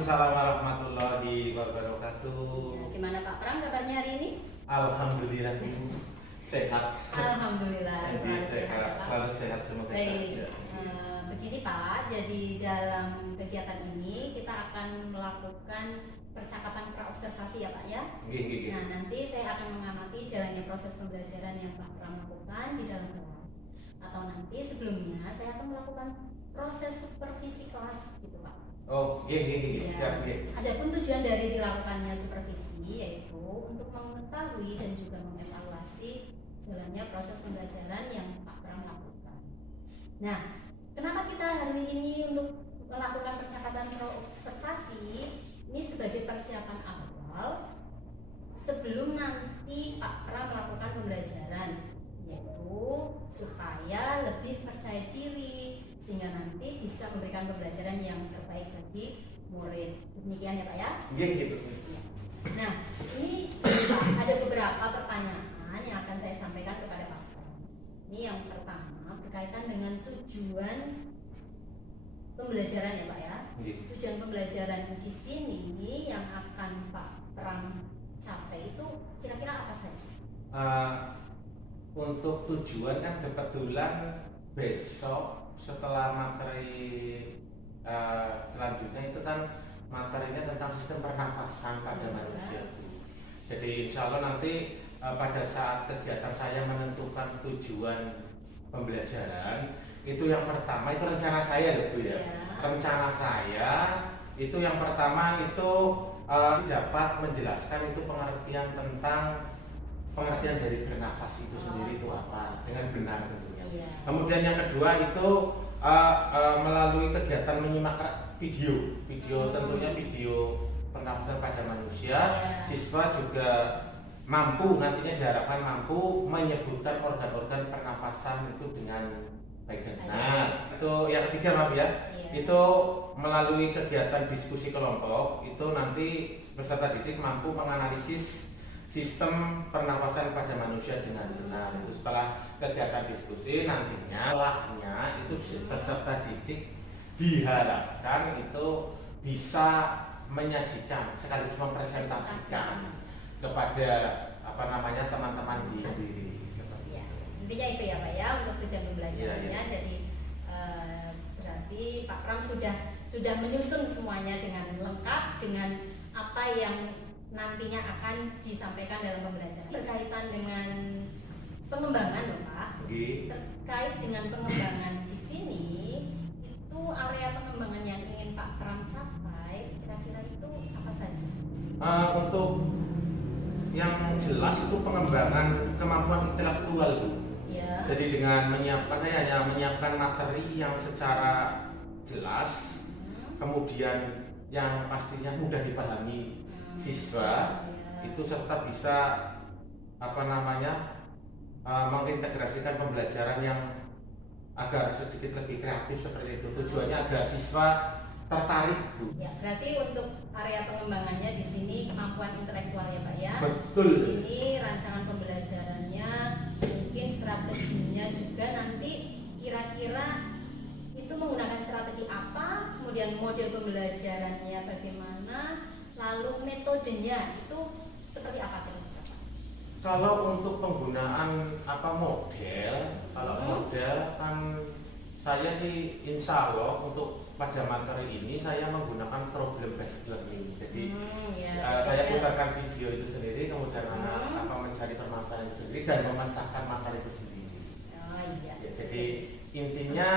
Waalaikumsalam warahmatullahi wabarakatuh. Ya, gimana Pak Pram kabarnya hari ini? Alhamdulillah Bu. Sehat. Alhamdulillah Jadi selalu sehat, ya, Pak. selalu sehat semoga Baik, saja. begini Pak, jadi dalam kegiatan ini kita akan melakukan percakapan praobservasi ya Pak ya. Gini. Nah nanti saya akan mengamati jalannya proses pembelajaran yang Pak Pram lakukan di dalam kelas. Atau nanti sebelumnya saya akan melakukan proses supervisi kelas gitu Pak. Oh, gini. Ya. Siap, gini. Adapun tujuan dari dilakukannya supervisi yaitu untuk mengetahui dan juga mengevaluasi jalannya proses pembelajaran yang Pak Pram lakukan. Nah, kenapa kita hari ini untuk melakukan percakapan praobservasi? Ini sebagai persiapan awal sebelum nanti Pak Pram melakukan pembelajaran, yaitu supaya lebih percaya diri sehingga nanti bisa memberikan pembelajaran yang terbaik bagi murid. Demikian ya Pak ya? Gini. Nah, ini Pak, ada beberapa pertanyaan yang akan saya sampaikan kepada Pak Pram. Ini yang pertama berkaitan dengan tujuan pembelajaran ya Pak ya. Tujuan pembelajaran di sini yang akan Pak Pram capai itu kira-kira apa saja? Untuk tujuan kan kebetulan besok setelah materi selanjutnya itu kan materinya tentang sistem pernafasan pada manusia. Jadi insya Allah nanti pada saat kegiatan saya menentukan tujuan pembelajaran, itu yang pertama itu rencana saya loh Bu ya. Rencana saya itu yang pertama itu dapat menjelaskan itu pengertian tentang pengertian dari bernafas itu sendiri itu apa dengan benar tentunya. Kemudian yang kedua itu melalui kegiatan menyimak video tentunya video pernafasan pada manusia, siswa juga mampu nantinya diharapkan mampu menyebutkan organ-organ pernafasan itu dengan baik dan benar. Itu yang ketiga Maaf ya. Itu melalui kegiatan diskusi kelompok itu nanti peserta didik mampu menganalisis sistem pernafasan pada manusia dengan benar. Itu setelah kegiatan diskusi nantinya setelahnya itu peserta didik diharapkan itu bisa menyajikan sekaligus mempresentasikan kepada teman-teman di sendiri. Ya, intinya itu ya Pak ya untuk tujuan pembelajarannya. Jadi berarti Pak Pram sudah menyusun semuanya dengan lengkap dengan apa yang nantinya akan disampaikan dalam pembelajaran. Berkaitan dengan pengembangan loh Pak. Terkait dengan pengembangan di sini itu area pengembangan yang ingin Pak Pram capai kira-kira itu apa saja? Untuk yang jelas itu pengembangan kemampuan intelektual Bu. Ya. Jadi dengan saya hanya menyiapkan materi yang secara jelas, kemudian yang pastinya mudah dipahami siswa itu serta bisa mengintegrasikan pembelajaran yang agar sedikit lebih kreatif seperti itu. Tujuannya agar siswa tertarik Bu. Ya, berarti untuk area pengembangannya di sini kemampuan intelektual ya Pak ya. Betul. Di sini rancangan pembelajarannya, mungkin strateginya juga nanti kira-kira itu menggunakan strategi apa, kemudian model pembelajarannya bagaimana, lalu metodenya itu seperti apa kira-kira Pak? Kalau untuk penggunaan model, model kan saya sih insya Allah untuk pada materi ini saya menggunakan problem based learning. Jadi saya putarkan video itu sendiri, kemudian anak mencari permasalahan itu sendiri dan memecahkan masalah itu sendiri. Ya, jadi intinya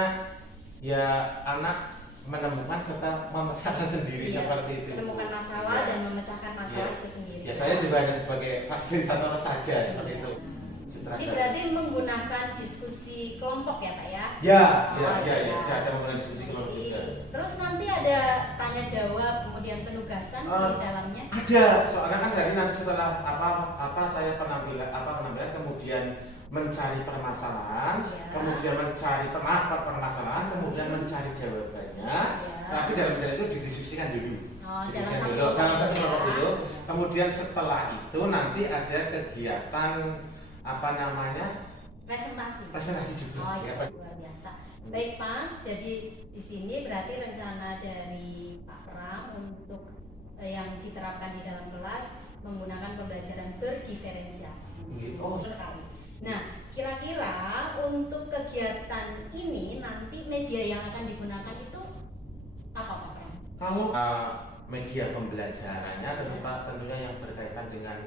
ya anak menemukan serta memecahkan sendiri seperti itu. Menemukan masalah dan memecahkan masalah itu sendiri. Ya saya juga hanya sebagai fasilitator saja seperti itu. Ini berarti menggunakan diskusi kelompok ya Pak ya? Ya, saya ada menggunakan diskusi kelompok juga. Terus nanti ada tanya jawab, kemudian penugasan di dalamnya? Ada, soalnya kan dari nanti setelah saya penampilan kemudian mencari permasalahan, kemudian mencari permasalahan, kemudian mencari jawabannya. Tapi dalam jalan itu didiskusikan dulu. Dalam satu kelompok dulu. Kemudian setelah itu nanti ada kegiatan presentasi juga. Luar biasa. Baik Pak, jadi di sini berarti rencana dari Pak Pram untuk yang diterapkan di dalam kelas menggunakan pembelajaran berdiferensiasi. Oh. Sekali. Nah, kira-kira untuk kegiatan ini nanti media yang akan digunakan itu apa Pak Pram? Kalau media pembelajarannya tentunya yang berkaitan dengan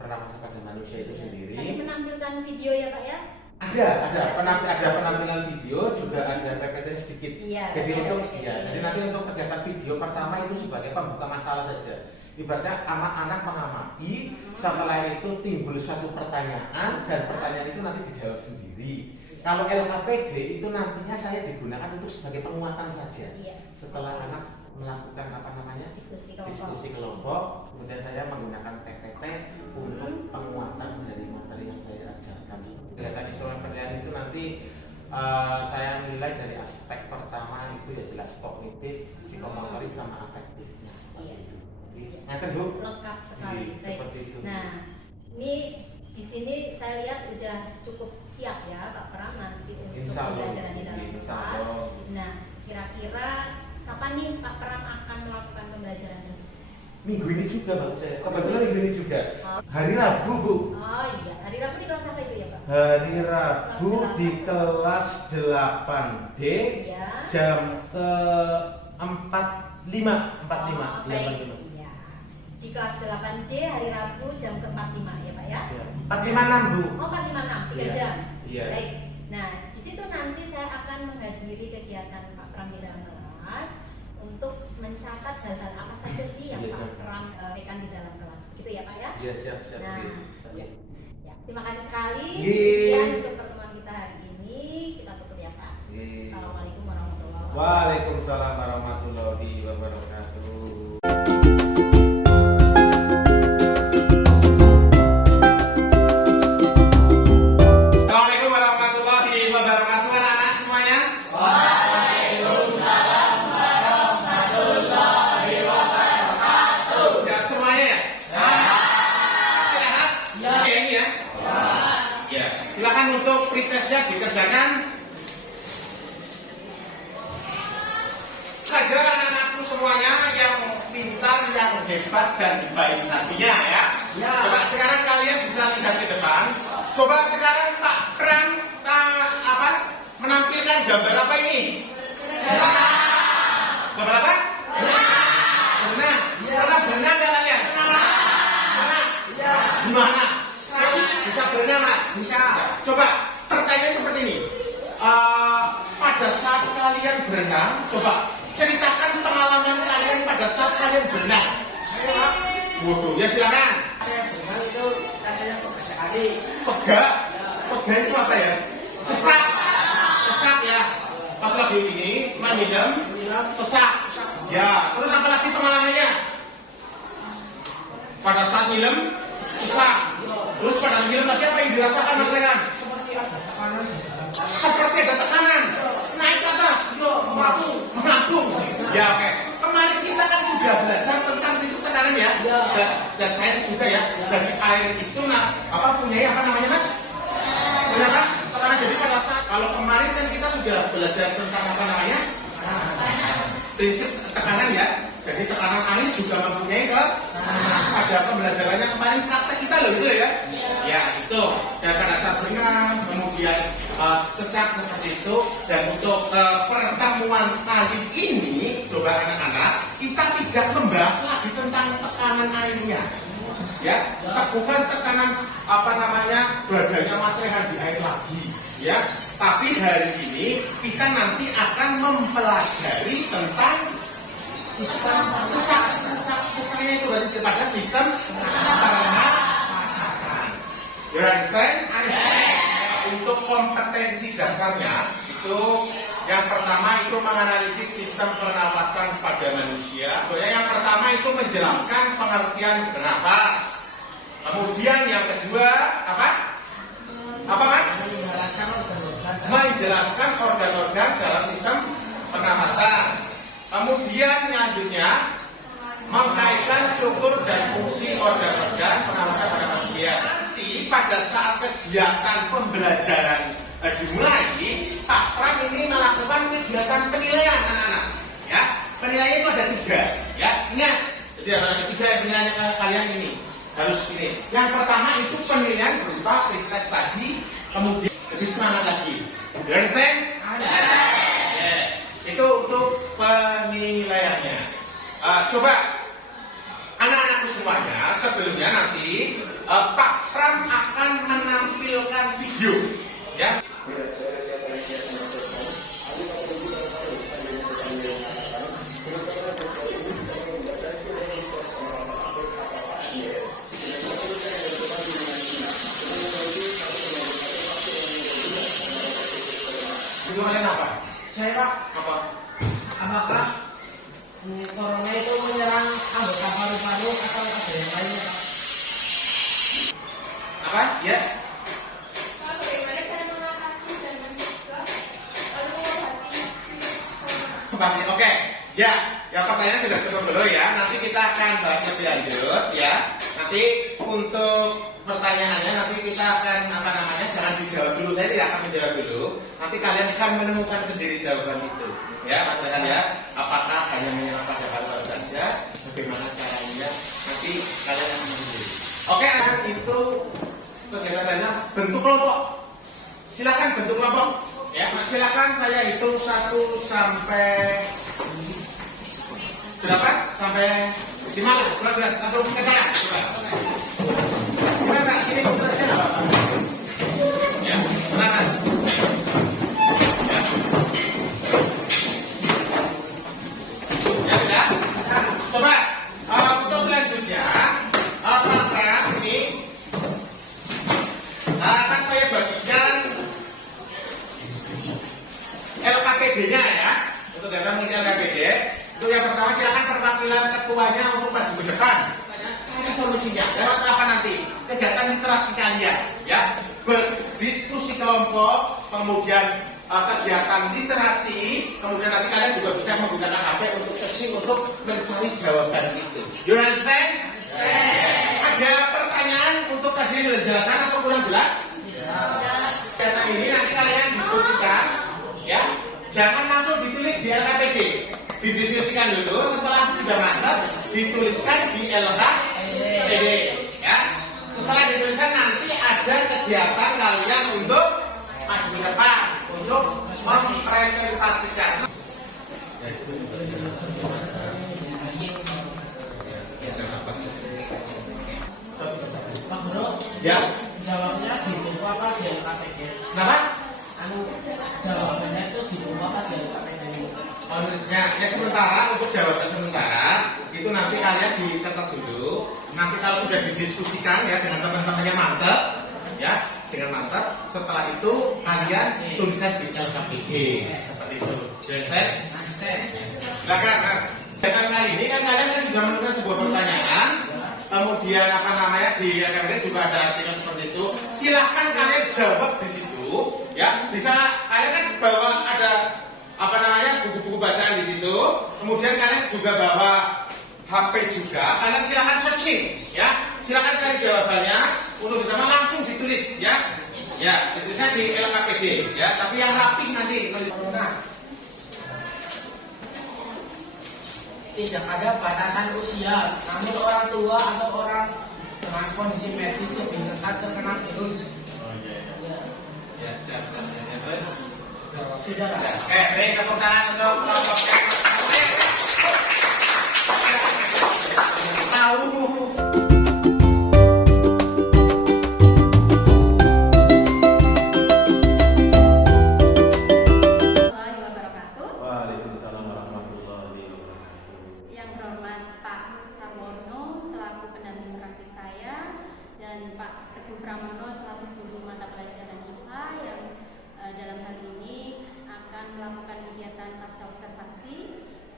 pernapasan pada manusia itu sendiri. Tadi menampilkan video ya Pak ya? Ada penampilan video, juga ada PPT sedikit. Iya, Jadi untuk PPT. jadi nanti untuk kegiatan video pertama itu sebagai pembuka masalah saja. Ibaratnya anak-anak mengamati, setelah itu timbul suatu pertanyaan dan pertanyaan itu nanti dijawab sendiri. Kalau LKPD itu nantinya saya digunakan untuk sebagai penguatan saja. Iya. Setelah anak melakukan diskusi kelompok, kemudian saya menggunakan PPT untuk penguatan dari materi yang saya ajarkan. Kegiatan instrumen penilaian itu nanti saya nilai dari aspek pertama itu ya jelas kognitif, psikomotorik sama afektifnya. Iya. Yang kedua Lengkap sekali. seperti itu. Nah, ini di sini saya lihat udah cukup siap ya Pak Pram nanti untuk pembelajaran di dalam kelas. Nah, kira-kira kapan nih Pak Pram akan melakukan pembelajaran tersebut? Minggu ini juga Pak saya. Kebetulan minggu ini juga. Hari Rabu Bu. Oh iya, hari Rabu di kelas apa itu ya Pak? Hari Rabu di kelas 8D Iya. jam 45. Oh, baik. Iya. Di kelas 8D hari Rabu jam ke-45 ya Pak ya? 456 Bu. Oh 456, 3 Iya. jam. Iya. Baik. Nah, di situ nanti saya akan menghadiri kegiatan Pak Pram di dalam kelas untuk mencatat hal-hal apa saja sih yang Iya, Pak siap. Pram sampaikan di dalam kelas. Gitu ya Pak ya? Iya siap. Nah, Iya. ya. Terima kasih sekali. Iya. Sekian untuk pertemuan kita hari ini. Kita tutup ya Pak. Iya. Assalamualaikum warahmatullahi wabarakatuh. Waalaikumsalam warahmatullahi wabarakatuh. Assalamualaikum warahmatullahi wabarakatuh anak-anak semuanya. Waalaikumsalam warahmatullahi wabarakatuh. Siap semuanya ya? Sehat? Ya. Oke ini ya? Ya. Silakan untuk pretestnya dikerjakan. Saja anak-anakku semuanya yang pintar, yang hebat dan baik hatinya ya. Coba sekarang kalian bisa lihat ke depan. Coba sekarang Pak Pram menampilkan gambar apa ini? Gambar apa? Berenang. Pernah berenang nggak kalian? Mana? Gimana? Bisa berenang Mas? Bisa. Coba pertanyaan seperti ini. Pada saat kalian berenang, coba ceritakan pengalaman kalian pada saat kalian berenang. Waduh, ya silakan. Saya berenang itu rasanya pegah sekali. Pegah itu apa ya? Sesak ya. Pas lagi ini minum, sesak. Ya, terus apa lagi pengalamannya? Pada saat minum, sesak. Terus pada minum lagi apa yang dirasakan Mas Rehan? Seperti ada tekanan. Seperti ada tekanan. Naik ke atas, mengapung. Ya oke. Kemarin kita kan sudah belajar tentang prinsip tekanan ya. Dan cair juga ya. Jadi air itu punya apa namanya Mas? Punya apa? Tekanan. Jadi pada saat kalau kemarin kan kita sudah belajar tentang apa namanya? Prinsip tekanan ya. Jadi tekanan air juga mempunyai pada pembelajarannya kemarin praktek kita loh itu ya. Ya itu. Dan pada saat berenang kemudian sesak seperti itu. Dan untuk pertemuan kali ini coba anak-anak kita tidak membahas lagi tentang tekanan airnya. Ya, bukan tekanan badannya Mas Rehan di air lagi. Ya, tapi hari ini kita nanti akan mempelajari tentang sesaknya itu berarti kepada sistem pernapasan. You understand? Untuk kompetensi dasarnya itu yang pertama itu menganalisis sistem pernapasan pada manusia. Soalnya yang pertama itu menjelaskan pengertian bernapas. Kemudian yang kedua apa? Apa Mas? Menjelaskan organ-organ dalam sistem pernapasan. Kemudian selanjutnya mengkaitkan struktur dan fungsi organ-organ pernapasan pada manusia. Nanti pada saat kegiatan pembelajaran dimulai, Pak Pram ini melakukan kegiatan penilaian anak-anak. Ya, penilaian itu ada 3. Ya, ingat Jadi ada tiga pilihan kalian ini harus ini. Yang pertama itu penilaian berupa presentasi tadi, kemudian lebih semangat lagi. You understand? Yeah. Itu untuk penilaiannya. Coba anak-anakku semuanya, sebelumnya nanti Pak Pram akan menampilkan video, ya. Itu kalian apa? Saya Pak, Apa? apakah corona itu menyerang anggota paru-paru atau ada yang lainnya Pak? Apa? Ya. Bagaimana cara mengatasi dan mencegah lalu mengobati Kembali. Oke. Ya, yang pertanyaan sudah cukup dulu ya. Nanti kita akan bahas lebih lanjut ya. Nanti untuk pertanyaannya nanti kita akan jangan dijawab dulu. Saya tidak akan menjawab dulu. Nanti kalian akan menemukan sendiri jawaban itu. Ya, Mas Rehan ya. Apakah hanya menyerang pada paru-paru saja? Bagaimana caranya? Nanti kalian akan sendiri. Oke, itu kegiatannya bentuk kelompok. Silakan bentuk kelompok. Ya, silakan saya hitung 1 sampai berapa? Sampai 5. Langsung ke saya. Coba Pak, sini aja enggak apa-apa. Ya, benar. Ya. Ya, sudah. Coba untuk selanjutnya Pak Pram ini akan saya bagikan LKPD-nya ya. Untuk datang mengisi LKPD. Untuk yang pertama silakan perwakilan ketuanya untuk maju ke depan. Cari solusinya. Lewat apa nanti? Kegiatan literasi kalian, ya. Berdiskusi kelompok, kemudian kegiatan literasi, kemudian nanti kalian juga bisa menggunakan HP untuk searching untuk mencari jawaban itu. You understand? Ada pertanyaan untuk tadi yang dijelaskan atau kurang jelas? Kegiatan ini nanti kalian diskusikan, ya. Jangan langsung ditulis di LKPD. Didiskusikan dulu, setelah sudah mantap dituliskan di LKPD, ya. Setelah dituliskan nanti ada kegiatan kalian untuk maju ke depan untuk mempresentasikan. Pak Guru, Ya, jawabnya di buku apa di LKPD? kenapa? Jawabannya itu di buku apa di LKPD? Penulisnya, ya sementara untuk jawaban sementara itu nanti kalian diketok dulu. Nanti kalau sudah didiskusikan ya dengan teman-temannya mantap, ya dengan mantap. Setelah itu kalian tuliskan di LKPD seperti itu. Selesai? Silakan Mas. Dengan kali ini kan kalian kan sudah menemukan sebuah pertanyaan. Kemudian di LKPD juga ada artikel seperti itu. Silahkan kalian jawab di situ, ya. Di sana kalian kan bawa ada buku-buku bacaan di situ. Kemudian kalian juga bawa HP juga. Kalian silakan searching, ya. Silakan cari jawabannya. Untuk ditambah langsung ditulis, ya. Ya, ditulisnya di LKPD, ya. Tapi yang rapih nanti. Tidak ada batasan usia, namun orang tua atau orang dengan kondisi medis lebih rentan terkena virus. Ya. Ya, siap. Terus Sudah Pak. oke, beri tepuk tangan untuk kelompok tahu. Warahmatullahi wabarakatuh. Waalaikumsalam warahmatullahi wabarakatuh. Yang terhormat Pak Sarwono selaku pendamping praktik saya dan Pak Teguh Pramono selaku guru mata pelajaran IPA yang dalam hal ini akan melakukan kegiatan pasca observasi.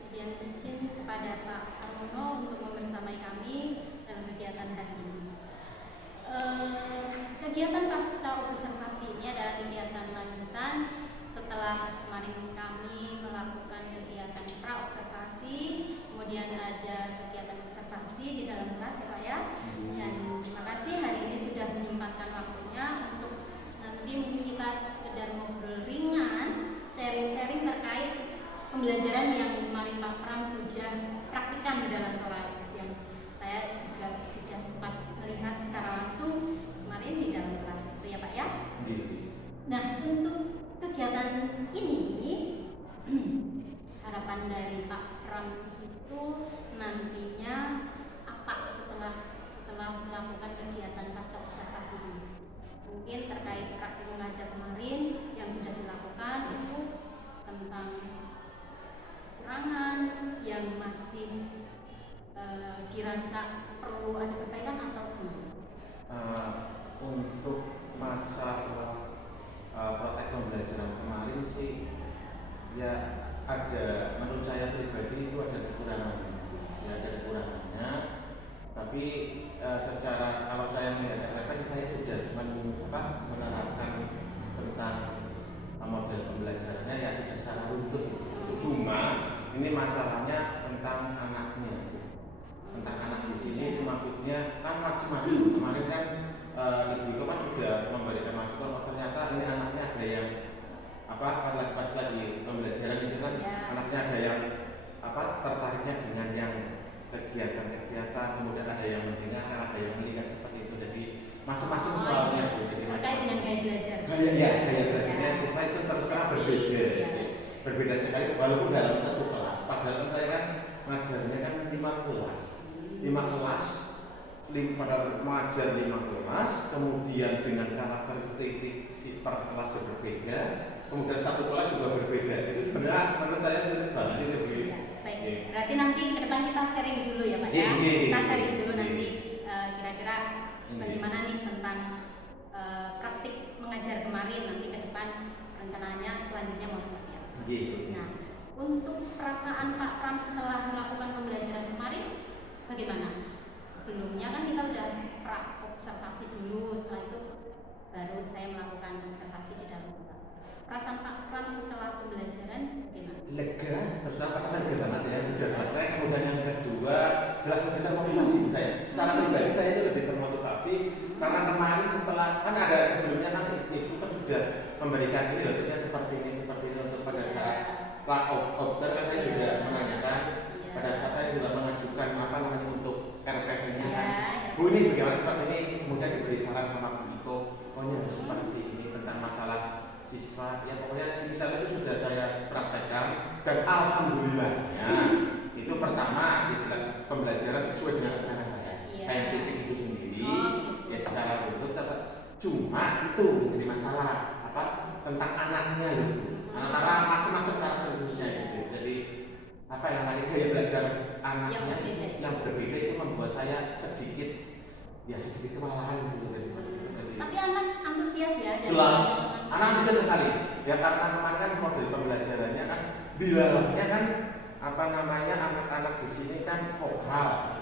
Kemudian izin kepada Pak Sarwono untuk membersamai kami dalam kegiatan hari ini. Kegiatan pasca observasi ini adalah kegiatan lanjutan setelah kemarin kami melakukan kegiatan pra observasi, kemudian ada kegiatan observasi di dalam kelas ya Pak ya. Dan terima kasih hari ini sudah menyempatkan waktunya untuk nanti mungkin kita sekedar ngobrol ringan, sharing-sharing terkait pembelajaran yang kemarin Pak Pram sudah praktikkan di dalam kelas, yang ini harapan dari Pak Pram itu nantinya apa setelah melakukan kegiatan pasca observasi ini? Mungkin terkait praktik mengajar kemarin yang sudah dilakukan itu tentang kekurangan yang masih dirasa perlu ada perbaikan atau tidak? Untuk masalah praktek pembelajaran kemarin sih ya ada, menurut saya pribadi itu ada kekurangannya, ya ada kekurangannya. Tapi secara kalau saya melihat FFP saya sudah menerapkan tentang model pembelajarannya ya sudah secara runtut. Cuma ini masalahnya tentang anaknya, tentang anak di sini itu maksudnya kan macam-macam. Kemarin kan ibu itu kan sudah memberikan masukan, oh ternyata ini anaknya ada yang pas lagi pembelajaran itu kan anaknya ada yang tertariknya dengan yang kegiatan-kegiatan, kemudian ada yang mendengarkan, ada yang melihat seperti itu. Jadi macam-macam soalnya Bu. Jadi terkait dengan gaya belajar. Gaya belajarnya siswa itu terus terang berbeda. Berbeda sekali walaupun dalam satu kelas. Padahal kan saya kan ngajarnya kan 5 kelas. 5 kelas pada mengajar 5 kelas, kemudian dengan karakteristik si per kelas yang berbeda, kemudian satu kelas juga berbeda. Itu sebenarnya menurut saya sulit banget itu begini. Ya, baik. Berarti nanti ke depan kita sharing dulu ya Pak ya. Kita sharing dulu nanti kira-kira bagaimana nih tentang praktik mengajar kemarin, nanti ke depan rencananya selanjutnya mau seperti apa. Nah, untuk perasaan Pak Pram setelah melakukan pembelajaran kemarin bagaimana? Sebelumnya kan kita udah observasi dulu, setelah itu baru saya melakukan observasi di dalam kelas. Perasaan Pak Pram setelah pembelajaran bagaimana? Lega, terus lega banget ya, sudah selesai. Kemudian yang kedua, jelas lebih termotivasi saya. Secara pribadi saya itu lebih termotivasi karena kemarin setelah kan ada sebelumnya kan ibu kan sudah memberikan ini bentuknya seperti ini untuk pada saat observasi kan saya juga menanyakan. Pada saat saya juga mengajukan untuk RPP-nya kan, Bu ini bagaimana seperti ini, kemudian diberi saran sama Bu Iko, pokoknya harus seperti ini tentang masalah siswa, ya pokoknya misalnya itu sudah saya praktekkan dan alhamdulillahnya itu pertama jelas pembelajaran sesuai dengan rencana saya, saintifik itu sendiri, ya secara bentuk cuma itu menjadi masalah tentang anaknya loh, karena macam-macam karakteristiknya gitu. Jadi gaya belajar anaknya yang berbeda itu membuat saya sedikit kewalahan gitu. Tapi anak antusias ya. Jelas, anak antusias sekali. Ya karena kemarin kan model pembelajarannya kan di dalamnya kan anak-anak di sini kan vokal.